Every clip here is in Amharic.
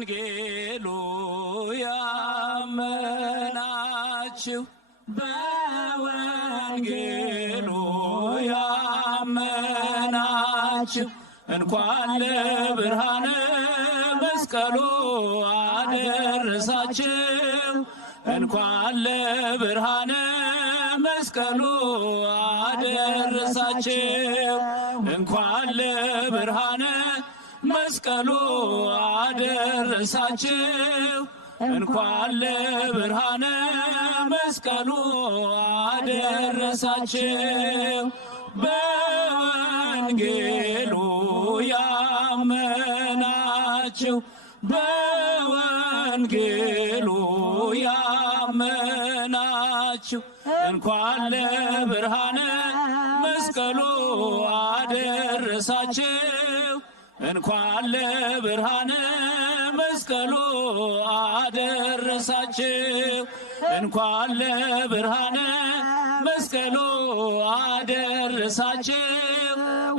በወንጌሉ ያመናችሁ በወንጌሉ ያመናችሁ እንኳን ለብርሃነ መስቀሉ አደረሳችሁ እንኳን ለብርሃነ መስቀሉ አደረሳችሁ እንኳን ለብርሃነ መስቀሉ አደረሳችሁ እንኳን ለብርሃነ መስቀሉ አደረሳችሁ በወንጌሉ ያመናችሁ በወንጌሉ ያመናችሁ እንኳን ለብርሃነ መስቀሉ አደረሳችሁ እንኳን ለብርሃነ መስቀሉ አደረሳችሁ እንኳን ለብርሃነ መስቀሉ አደረሳችሁ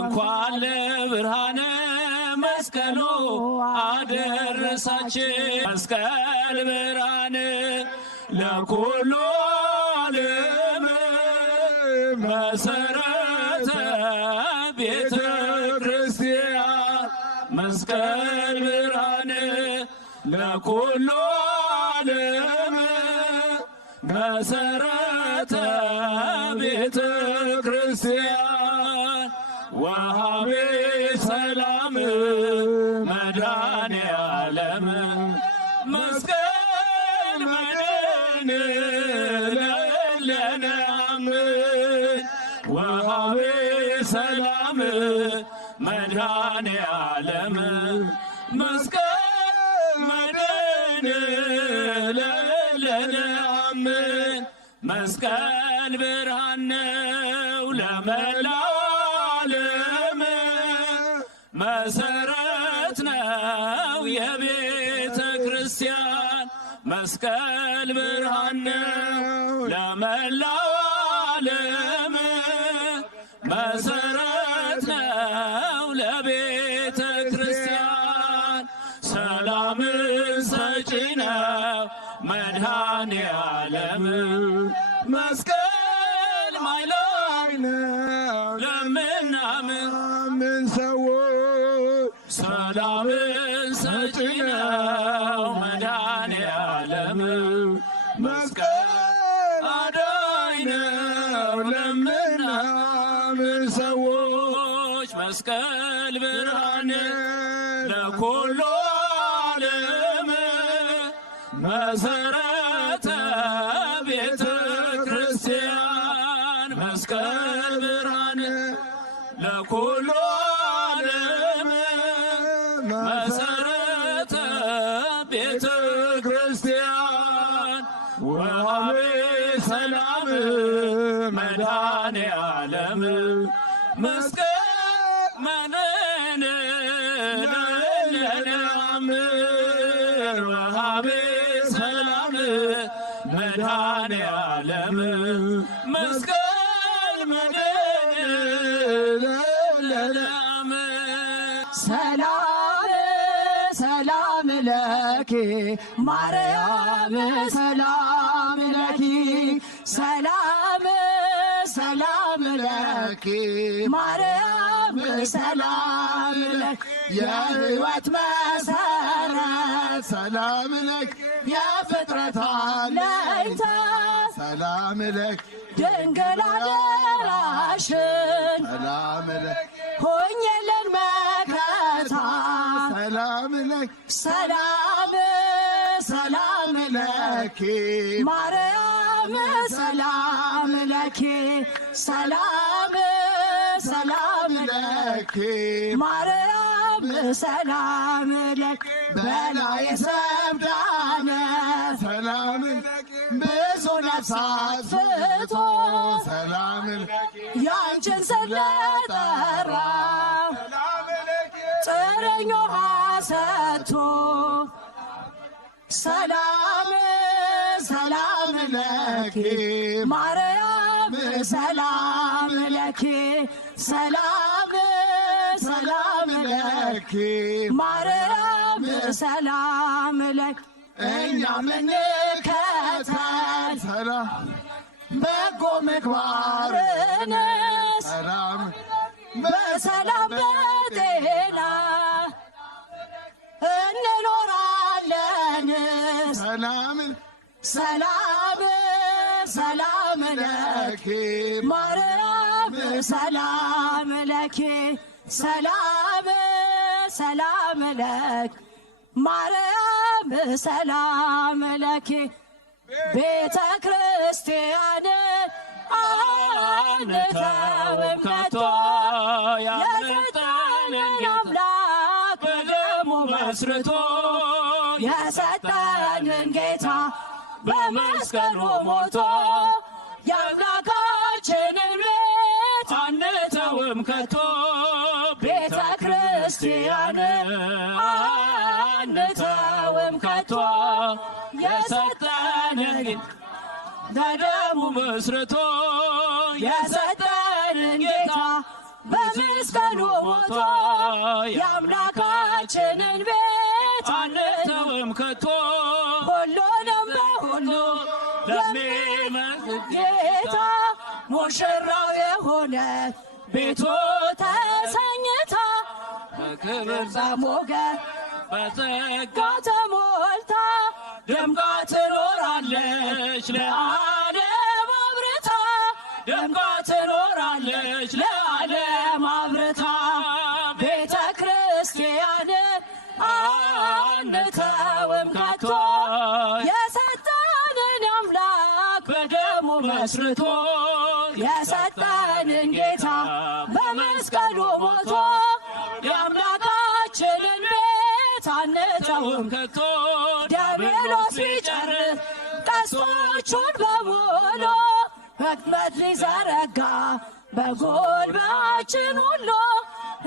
እንኳን ለብርሃነ መስቀሉ አደረሳችሁ መስቀል ብርሃን ለኩሉ ዓለም መሰረተ ቤተ ክርስቲያን መስቀል ብርሃን ለኩሉ ዓለም መሰረተ ቤተ ክርስቲያን ወሃቤ ሰላም መድኃኔ ዓለም መስቀል መድኃኔ ለዓለም ወሃቤ ሰላም መድኃኔ ዓለም መስቀል መድኃኔ ለዓለም መስቀል ብርሃን ነው ለመላው ዓለም መሰረት ነው የቤተ ክርስቲያን መስቀል ብርሃን ነው ለመላው ዓለም መሰረት ነው ለቤተ ክርስቲያን ሰላምን ሰጪ ነው መድኃኔ ዓለም መስቀል ማይላይ ነው ለምናምን ሰዎች ሰላምን ሰጪ ነው መድኃኔ ዓለም መስቀል አዳኝ ነው ለምናምን ሰዎች መስቀል ብርሃን ለኩሉ ዓለም መሰረተ ቤተ ክርስቲያን መስቀል ብርሃን ለኩሉ ዓለም መሰረተ ቤተ ክርስቲያን ወሃቤ ሰላም መድኃኔ ዓለም መስቀል መድኃኔ ለዓለም ወሃቤ ሰላም መድኃኔ ዓለም መስቀል መድኃኔ ለዓለም ሰላም ሰላም ለኪ ማርያም ሰላም ለኪ ሰላም ሰላም ለኪ ማርያም ሰላም ለኪ የሕይወት መሰረት ሰላም ለኪ የፍጥረት አለኝታ ሰላም ለኪ ድንግል አደራሽን ሰላም ለኪ ሆኜልን መከታ ሰላም ለኪ ሰላም ሰላም ለኪ ማርያም ሰላም ለኪ ሰላም ሰላም ለኪ ማርያም ሰላም ለኪ በላይ ሰብዳነ ሰላም ለኪ ብዙ ነፍሳት ፍቶ ሰላም ለኪ ያንቺን ስለጠራ ጥረኞ ሐሰቶ ሰላም ሰላም ለኪ ማርያም ሰላም ለኪ ሰላም ሰላም ለኪ ማርያም ሰላም ለኪ እኛም እንከተል ሰላም በጎ ምግባርን ሰላም በሰላም በጤና እንኖራለን። ሰላም ሰላም ሰላም ለኪ ማርያም ሰላም ለኪ ሰላም ሰላም ለኪ ማርያም ሰላም ለኪ ቤተ ክርስቲያን አንተውም ከቶ የሰጠንን አምላክ በደሙ መስርቶ የሰጠንን ጌታ በመስቀሉ ሞቶ የአምላካችንን ቤት አንተውም ከቶ ቤተ ክርስቲያን አንተውም ከቶ የሰጠንን በደሙ መስርቶ የሰጠንን ጌታ በመስቀሉ ሞቶ የአምላካችንን ቤት አንተውም ከቶ ሁሉንም በሁሉ ለሚመስል ጌታ ሙሽራው የሆነ ቤቱ ተሰኝታ በክብር በሞገስ በጸጋ ተሞልታ ደምቃ ትኖራለች ለዓለም አብርታ ደምቃ ትኖራለች ለዓለም አብርታ ቤተ ክርስቲያን አንተውም ከቶ የሰጠንን አምላክ በደሙ መስርቶ የሰጠንን ጌታ በመስቀሉ ሞቶ የአምላካችንን ቤት አንተውም ከቶ ዲያብሎስ ቢጨርስ ቀስቶቹን በሙሉ ሕክመት ሊዘረጋ በጎልባችን ሁሉ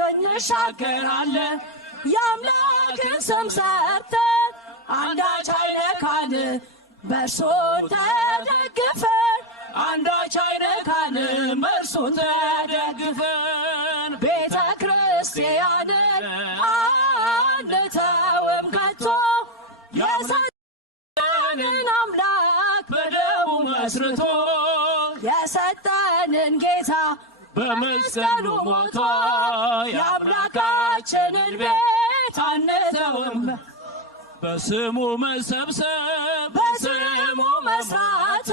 እንሻገራለን የአምላክን ስም ሰርተን አንዳች አይነካን በእርሱን ተደግፈን አንዳች አይነካንም እርሱን ተደግፈን ቤተ ክርስቲያንን አንተውም ከቶ የሰጠንን አምላክ በደሙ መስርቶ የሰጠንን ጌታ በመስቀሉ ሞቶ የአምላካችንን ቤት አንተውም በስሙ መሰብሰብ በስሙ መስራት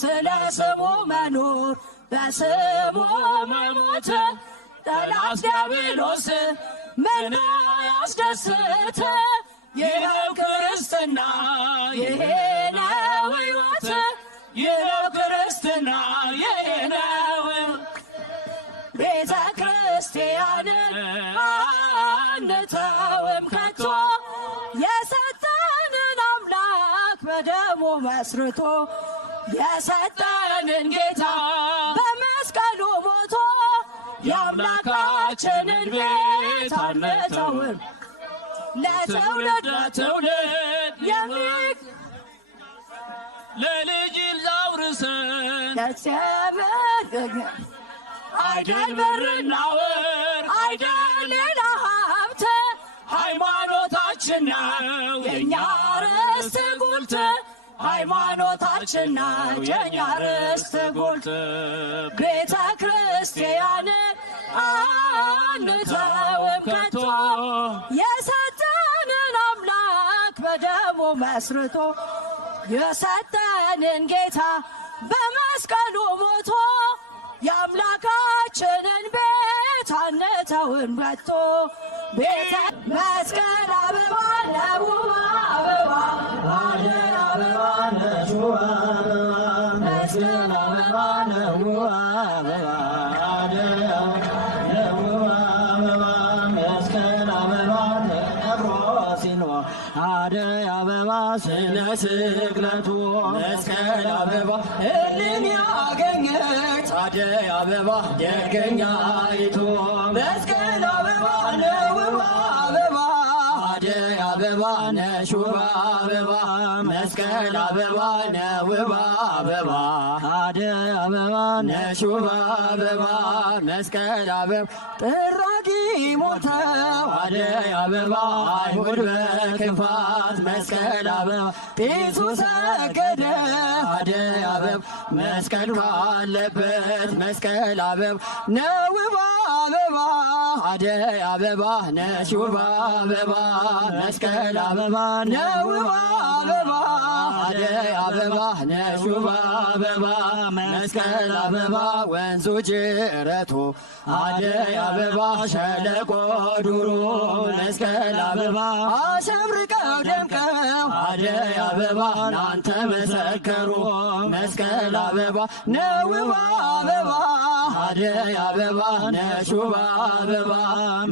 ስለ ስሙ መኖር በስሙ መሞት ጠላት ዲያብሎስ ምን ያስደስት ይህ ነው ክርስትና ይሄ ነው ሕይወት ይህ ነው ክርስትና ይሄ ነው ቤተ ክርስቲያንን አንተውም ከቶ የሰጠንን አምላክ በደሙ መስርቶ የሰጠንን ጌታ በመስቀሉ ሞቶ የአምላካችንን ቤት አንተውም ለትውልድ ለትውልድ የሚግ ለልጅ ላውርሰን እግዚአብሔር አይደል ብርና ወርቅ አይደል ሌላ ሀብት ሃይማኖታችን ነው የእኛ ርስት ጉልት ሃይማኖታችን ነው የእኛ ርስት ጉልት ቤተ ክርስቲያንን አንተውም ከቶ የሰጠንን አምላክ በደሙ መስርቶ የሰጠንን ጌታ በመስቀሉ ሞቶ የአምላካችንን ቤት አንተውም ከቶ ቤተ መስቀል አበባ ለውባ አበባ አደይ አበባ ነሽዋ መስቀል አበባ ለውባ አበባ አደይ ለውባ አበባ መስቀል አበባ ተቀብሮ ሲኖር አደይ አበባ ስለ ስቅለቱ መስቀል አበባ እልን ያገኘች አደይ አበባ ደገኛይቱ መስቀል አበባ ለውባ አበባ አደይ አበባ ነሽዋ አበባ መስቀል አበባ ነውባ አበባ አደይ አበባ ነሽዋ አበባ መስቀል አበባ ጥራ ተዋጊ ሞተው አደይ አበባ አይሁድ በክፋት መስቀል አበባ ጢሱ ሰገደ አደይ አበባ መስቀል ካለበት መስቀል አበባ ነውብ አበባ አደይ አበባ ነሽ ውብ አበባ መስቀል አበባ ነውብ አበባ አደይ አበባ ነሽ ውብ አበባ መስቀል አበባ ወንዙ ጅረቱ አደይ አበባ ሸለቆ ዱሩ መስቀል አበባ አሸብርቀው ደምቀው አደይ አበባ ናንተ መሰከሩ መስቀል አበባ ነውብ አበባ አደይ አበባ ነሽ ውብ አበባ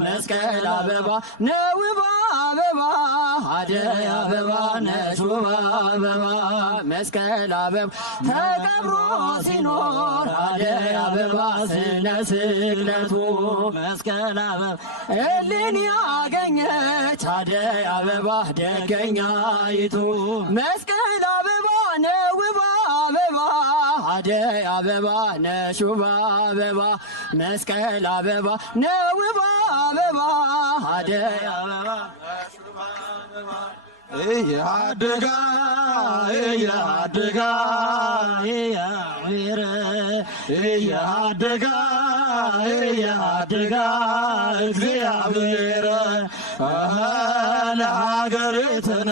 መስቀል አበባ ነውብ አበባ አደይ አበባ ነሽ ውብ አበባ መስቀል አበባ ተቀብሮ ሲኖር አደይ አበባ ስለ ስቅለቱ መስቀል አበባ እልን ያገኘች አደይ አበባ ደገኛይቱ መስቀል አበባ ነውብ አበባ አደይ አበባ ነሽ ውብ አበባ መስቀል አበባ ነውብ አበባ አደይ አበባ እያደጋ እያደጋ ያዊረ እያደጋ እያደጋ እግዚአብሔር ለሀገሪትነ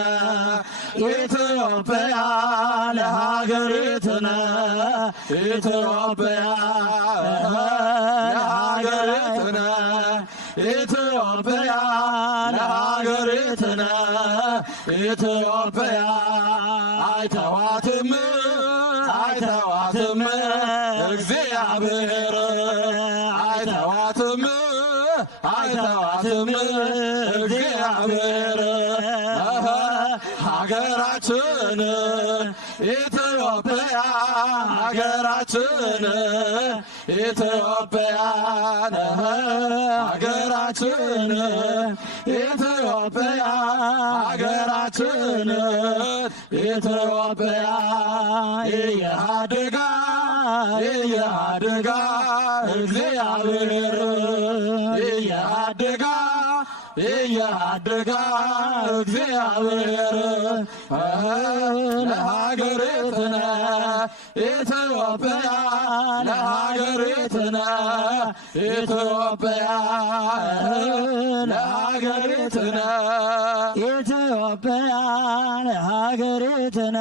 ኢትዮጵያ ለሀገሪትነ ኢትዮጵያ ለሀገሪትነ ኢትዮጵያ ለሀገሪትነ ኢትዮጵያ አይተዋትም አይተዋትም እግዚአብሔር አይተዋትም አይተዋትም እግዚአብሔር ሀገራችን ኢትዮጵያ ሀገራችን ኢትዮጵያ ሀገራችን ኢትዮጵያ ሀገራችን ኢትዮጵያ እያደጋ እያደጋ እግዚአብሔር እያደጋ እያደጋ እግዚአብሔር ለሀገሪትነ ኢትዮጵያ ለሀገሪትነ ኢትዮጵያ ለሀገሪትነ ኢትዮጵያ ለሀገሪትነ